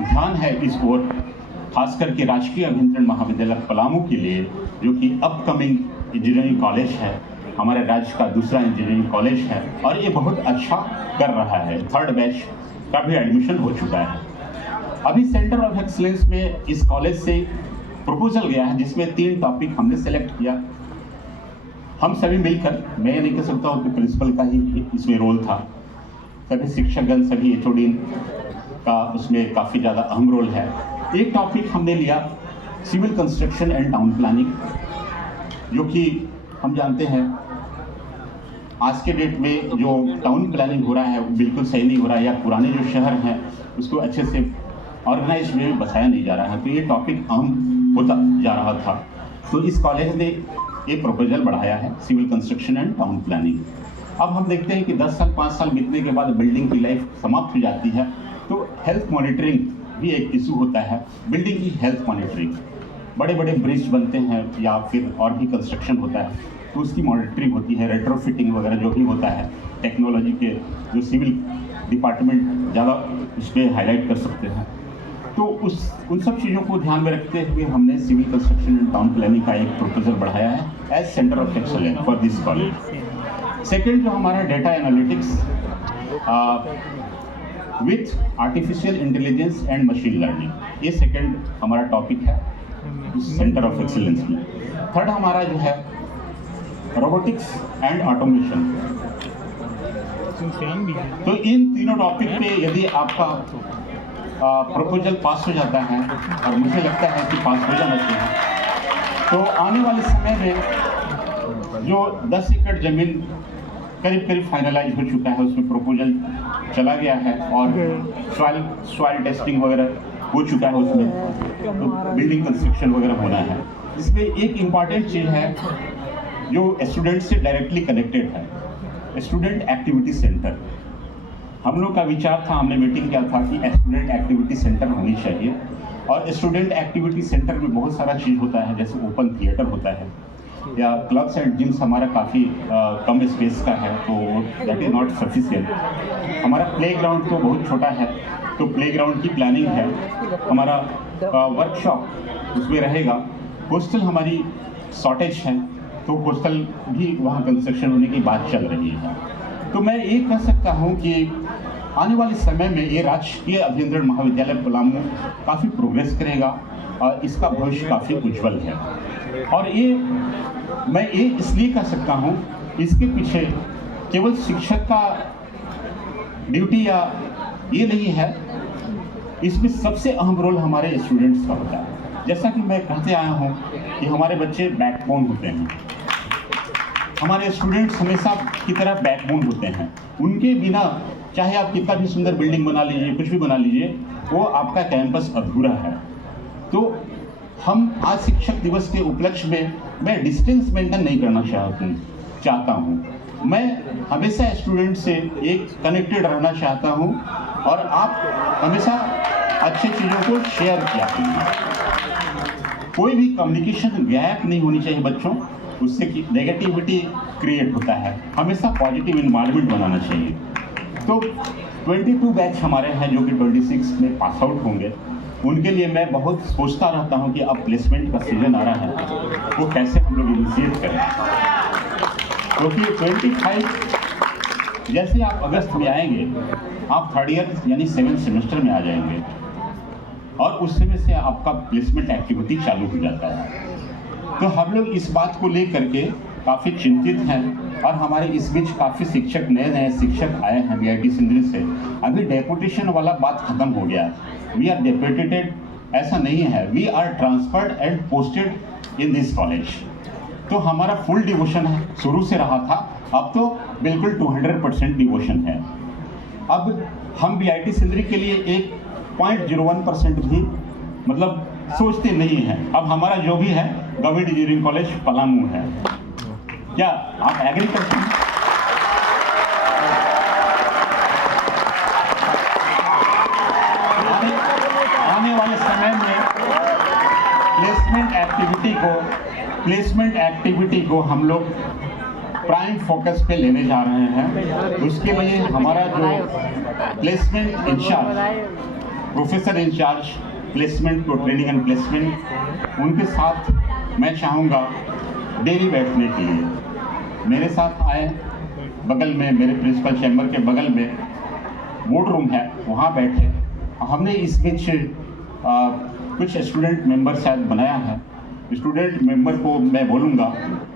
ध्यान है इस ओर, खास करके राजकीय अभियंत्रण महाविद्यालय पलामू के लिए, जो कि अपकमिंग इंजीनियरिंग कॉलेज है, हमारे राज्य का दूसरा इंजीनियरिंग कॉलेज है और ये बहुत अच्छा कर रहा है। 3rd बैच का भी एडमिशन हो चुका है। अभी सेंटर ऑफ एक्सीलेंस में इस कॉलेज से प्रपोजल गया है जिसमें 3 टॉपिक हमने सेलेक्ट किया। हम सभी मिलकर, मैं नहीं कह सकता हूँ कि प्रिंसिपल का ही इसमें रोल था, सभी शिक्षकगण, सभी HOD का उसमें काफ़ी ज़्यादा अहम रोल है। एक टॉपिक हमने लिया civil construction and town planning, जो कि हम जानते हैं आज के डेट में जो टाउन प्लानिंग हो रहा है वो बिल्कुल सही नहीं हो रहा है, या पुराने जो शहर हैं उसको अच्छे से ऑर्गेनाइज में बताया नहीं जा रहा है। तो ये टॉपिक अहम होता जा रहा था, तो इस कॉलेज ने एक प्रपोजल बढ़ाया है civil construction and town planning. अब हम देखते हैं कि 10 साल 5 साल बीतने के बाद बिल्डिंग की लाइफ समाप्त हो जाती है, तो हेल्थ मॉनिटरिंग भी एक इशू होता है। बिल्डिंग की हेल्थ मॉनिटरिंग, बड़े बड़े ब्रिज बनते हैं या फिर और भी कंस्ट्रक्शन होता है तो उसकी मॉनिटरिंग होती है, रेट्रोफिटिंग वगैरह जो भी होता है, टेक्नोलॉजी के जो सिविल डिपार्टमेंट ज़्यादा उस पर हाईलाइट कर सकते हैं। तो उन सब चीज़ों को ध्यान में रखते हुए हमने civil construction and town planning का एक प्रपोजल बढ़ाया है as centre of excellence for this college. Second जो हमारा data analytics with artificial intelligence and machine learning, ये सेकेंड हमारा टॉपिक है सेंटर ऑफ एक्सीलेंस में। थर्ड हमारा जो है रोबोटिक्स एंड ऑटोमेशन। तो इन तीनों टॉपिक पे यदि आपका प्रपोजल पास हो जाता है, और मुझे लगता है कि पास हो जाना चाहिए, तो आने वाले समय में जो 10 एकड़ ज़मीन करीब फाइनलाइज हो चुका है, उसमें प्रपोजल चला गया है और सॉइल टेस्टिंग वगैरह हो चुका है, उसमें तो बिल्डिंग कंस्ट्रक्शन वगैरह होना है। इसमें एक इम्पॉर्टेंट चीज़ है जो स्टूडेंट से डायरेक्टली कनेक्टेड है, स्टूडेंट एक्टिविटी सेंटर। हम लोग का विचार था, हमने मीटिंग किया था कि स्टूडेंट एक्टिविटी सेंटर होनी चाहिए, और स्टूडेंट एक्टिविटी सेंटर में बहुत सारा चीज़ होता है, जैसे ओपन थिएटर होता है या क्लब्स एंड जिम्स हमारा काफ़ी कम स्पेस का है, तो दैट इज़ नॉट सफिशिएंट। हमारा प्ले ग्राउंड तो बहुत छोटा है, तो प्ले ग्राउंड की प्लानिंग है। हमारा वर्कशॉप उसमें रहेगा। हॉस्टल हमारी शॉर्टेज है, तो हॉस्टल भी वहाँ कंस्ट्रक्शन होने की बात चल रही है। तो मैं ये कह सकता हूँ कि आने वाले समय में ये राजकीय अभियंत्रण महाविद्यालय पलामू काफ़ी प्रोग्रेस करेगा और इसका भविष्य काफ़ी उज्जवल है। और ये मैं ये इसलिए कह सकता हूँ, इसके पीछे केवल शिक्षक का ड्यूटी या ये नहीं है, इसमें सबसे अहम रोल हमारे स्टूडेंट्स का होता है। जैसा कि मैं कहते आया हूँ कि हमारे बच्चे बैकबोन होते हैं, हमारे स्टूडेंट्स हमेशा की तरह बैकबोन होते हैं। उनके बिना चाहे आप कितना भी सुंदर बिल्डिंग बना लीजिए, कुछ भी बना लीजिए, वो आपका कैंपस अधूरा है। तो हम आज शिक्षक दिवस के उपलक्ष्य में मैं डिस्टेंस मेंटेन नहीं करना चाहता हूँ। मैं हमेशा स्टूडेंट से एक कनेक्टेड रहना चाहता हूँ और आप हमेशा अच्छी चीज़ों को शेयर किया कीजिए। कोई भी कम्युनिकेशन गैप नहीं होनी चाहिए बच्चों, उससे कि नेगेटिविटी क्रिएट होता है। हमेशा पॉजिटिव इन्वायरमेंट बनाना चाहिए। तो 22 बैच हमारे हैं जो कि 26 में पास आउट होंगे। उनके लिए मैं बहुत सोचता रहता हूं कि अब प्लेसमेंट का सीजन आ रहा है, वो कैसे हम लोग इनिशिएट करें, क्योंकि 25 जैसे आप अगस्त में आएंगे, आप 3rd ईयर यानी 7th सेमेस्टर में आ जाएंगे और उस समय से आपका प्लेसमेंट एक्टिविटी चालू हो जाता है। तो हम लोग इस बात को लेकर के काफ़ी चिंतित हैं और हमारे इस बीच काफ़ी शिक्षक नए शिक्षक आए हैं VIT सिंदरी से। अभी डेपुटेशन वाला बात खत्म हो गया। वी आर डेपुटेटेड ऐसा नहीं है, we are transferred and posted in this college. तो हमारा फुल डिवोशन है, शुरू से रहा था, अब तो बिल्कुल 200% डिवोशन है। अब हम VIT सिंदरी के लिए एक 0.01% भी मतलब सोचते नहीं हैं। अब हमारा जो भी है गवर्नमेंट इंजीनियरिंग कॉलेज पलामू है। क्या आप एग्री करते हैं? आने वाले समय में प्लेसमेंट एक्टिविटी को हम लोग प्राइम फोकस पे लेने जा रहे हैं। उसके लिए हमारा जो placement incharge professor incharge placement को ट्रेनिंग एंड प्लेसमेंट, उनके साथ मैं चाहूँगा डेली बैठने के लिए। मेरे साथ आए, बगल में मेरे प्रिंसिपल चैम्बर के बगल में बोर्ड रूम है, वहाँ बैठे। हमने इस बीच कुछ स्टूडेंट मेंबर शायद बनाया है। स्टूडेंट मेंबर को मैं बोलूँगा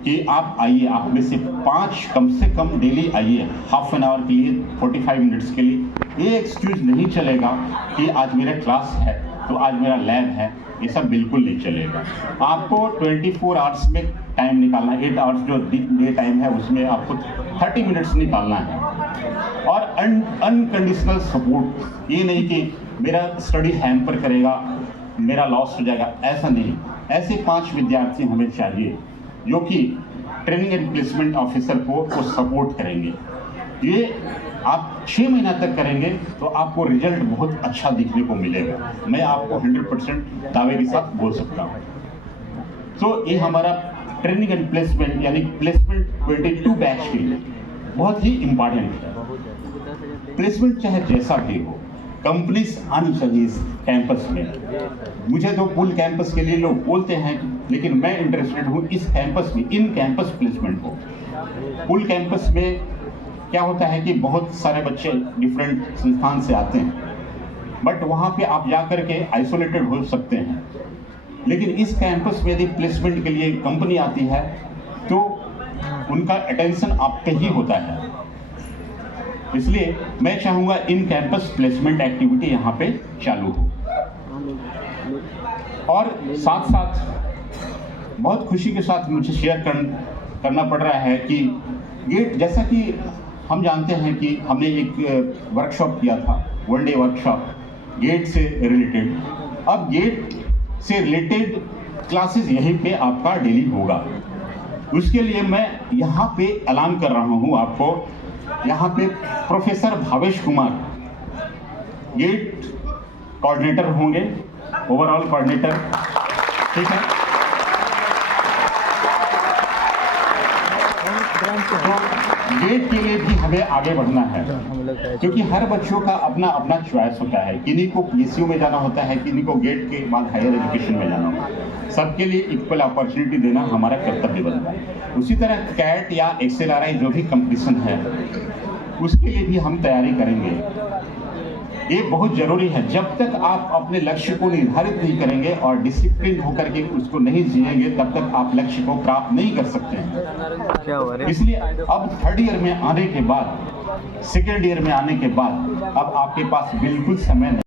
कि आप आइए, आप में से 5 कम से कम डेली आइए, हाफ एन आवर के लिए, 45 मिनट्स के लिए। ये एक्सक्यूज़ नहीं चलेगा कि आज मेरा क्लास है तो आज मेरा लैब है, ये सब बिल्कुल नहीं चलेगा। आपको 24 आवर्स में टाइम निकालना है। 8 आवर्स जो डे टाइम है उसमें आपको 30 मिनट्स निकालना है। और अनकंडीशनल सपोर्ट, ये नहीं कि मेरा स्टडी हैम्पर करेगा, मेरा लॉस हो जाएगा, ऐसा नहीं। ऐसे 5 विद्यार्थी हमें चाहिए जो कि ट्रेनिंग एंड प्लेसमेंट ऑफिसर को सपोर्ट करेंगे। ये आप 6 महीना तक करेंगे तो आपको रिजल्ट बहुत अच्छा दिखने को मिलेगा। मैं आपको 100% दावे के साथ बोल सकता हूँ। तो ये हमारा ट्रेनिंग एंड प्लेसमेंट यानी प्लेसमेंट 22 बैच के लिए बहुत ही इम्पॉर्टेंट है। प्लेसमेंट चाहे जैसा भी हो, कंपनीज आनी चाहिए इस कैंपस में। मुझे तो फुल कैंपस के लिए लोग बोलते हैं, लेकिन मैं इंटरेस्टेड हूँ इस कैंपस में, इन कैंपस प्लेसमेंट हो। फुल कैंपस में क्या होता है कि बहुत सारे बच्चे डिफरेंट संस्थान से आते हैं, बट वहाँ पे आप जा कर के आइसोलेटेड हो सकते हैं। लेकिन इस कैंपस में यदि प्लेसमेंट के लिए कंपनी आती है तो उनका अटेंशन आप पे ही होता है। इसलिए मैं चाहूँगा इन कैंपस प्लेसमेंट एक्टिविटी यहाँ पे चालू हो। और साथ साथ बहुत खुशी के साथ मुझे शेयर करना पड़ रहा है कि गेट, जैसा कि हम जानते हैं कि हमने एक वर्कशॉप किया था, 1 डे वर्कशॉप गेट से रिलेटेड। अब गेट से रिलेटेड क्लासेस यहीं पे आपका डेली होगा। उसके लिए मैं यहाँ पे ऐलान कर रहा हूँ आपको, यहाँ पे professor Bhavesh Kumar GATE coordinator होंगे, ओवरऑल कोऑर्डिनेटर, ठीक है। तो गेट के लिए भी हमें आगे बढ़ना है, क्योंकि हर बच्चों का अपना अपना चॉइस होता है। किन्हीं को पीएसयू में जाना होता है, किन्हीं को गेट के बाद हायर एजुकेशन में जाना होता है। सबके लिए इक्वल अपॉर्चुनिटी देना हमारा कर्तव्य बनता है। उसी तरह कैट या XLRI जो भी कंपटीशन है उसके लिए भी हम तैयारी करेंगे। ये बहुत जरूरी है। जब तक आप अपने लक्ष्य को निर्धारित नहीं करेंगे और डिसिप्लिन होकर के उसको नहीं जिएंगे, तब तक आप लक्ष्य को प्राप्त नहीं कर सकते हैं। इसलिए अब 3rd ईयर में आने के बाद, 2nd ईयर में आने के बाद अब आपके पास बिल्कुल समय